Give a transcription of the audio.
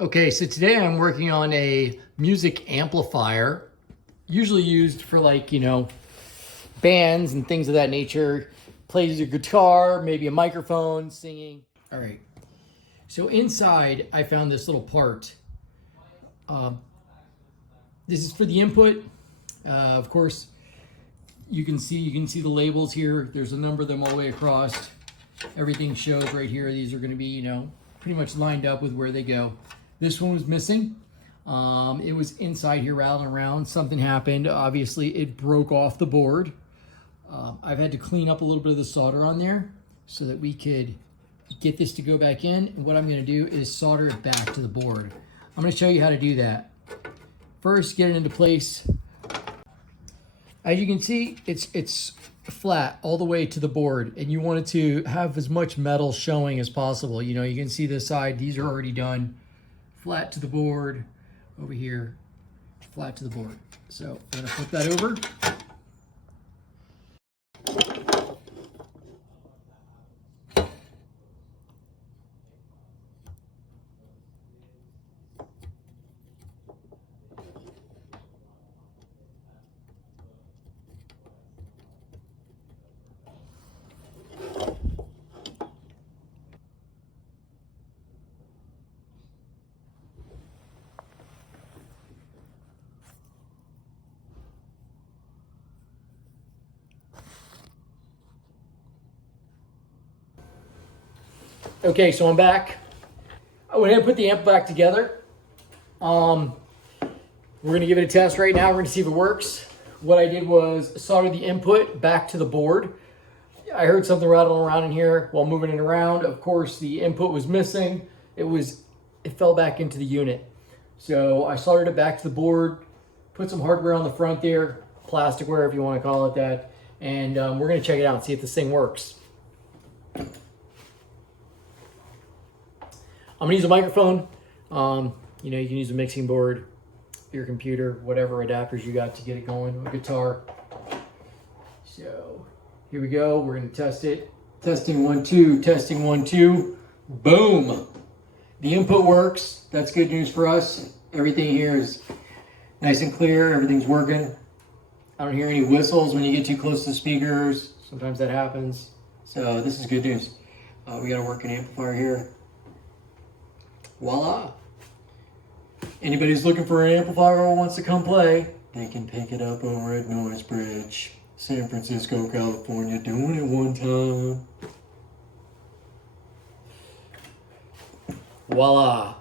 Okay, so today I'm working on a music amplifier, usually used for bands and things of that nature. Plays a guitar, maybe a microphone, singing. All right, so inside I found this little part. This is for the input. Of course, you can see the labels here. There's a number of them all the way across. Everything shows right here. These are going to be, pretty much lined up with where they go. This one was missing. It was inside here rattling around. Something happened. Obviously, it broke off the board. I've had to clean up a little bit of the solder on there so that we could get this to go back in. And what I'm going to do is solder it back to the board. I'm going to show you how to do that. First, get it into place. As you can see, it's flat all the way to the board, and you want it to have as much metal showing as possible. You can see this side, these are already done. Flat to the board, over here, flat to the board. So I'm gonna flip that over. Okay, so I'm back. I went ahead and put the amp back together. We're gonna give it a test right now. We're gonna see if it works. What I did was solder the input back to the board. I heard something rattling around in here while moving it around. Of course, the input was missing. It fell back into the unit. So I soldered it back to the board, put some hardware on the front there, plasticware if you want to call it that, and we're gonna check it out and see if this thing works. I'm gonna use a microphone. You can use a mixing board, your computer, whatever adapters you got to get it going, a guitar. So here we go, we're gonna test it. Testing 1, 2, testing 1, 2, boom. The input works, that's good news for us. Everything here is nice and clear, everything's working. I don't hear any whistles when you get too close to the speakers. Sometimes that happens. So this is good news. We got a working amplifier here. Voila. Anybody who's looking for an amplifier or wants to come play, they can pick it up over at Noise Bridge, San Francisco, California, doing it one time. Voila.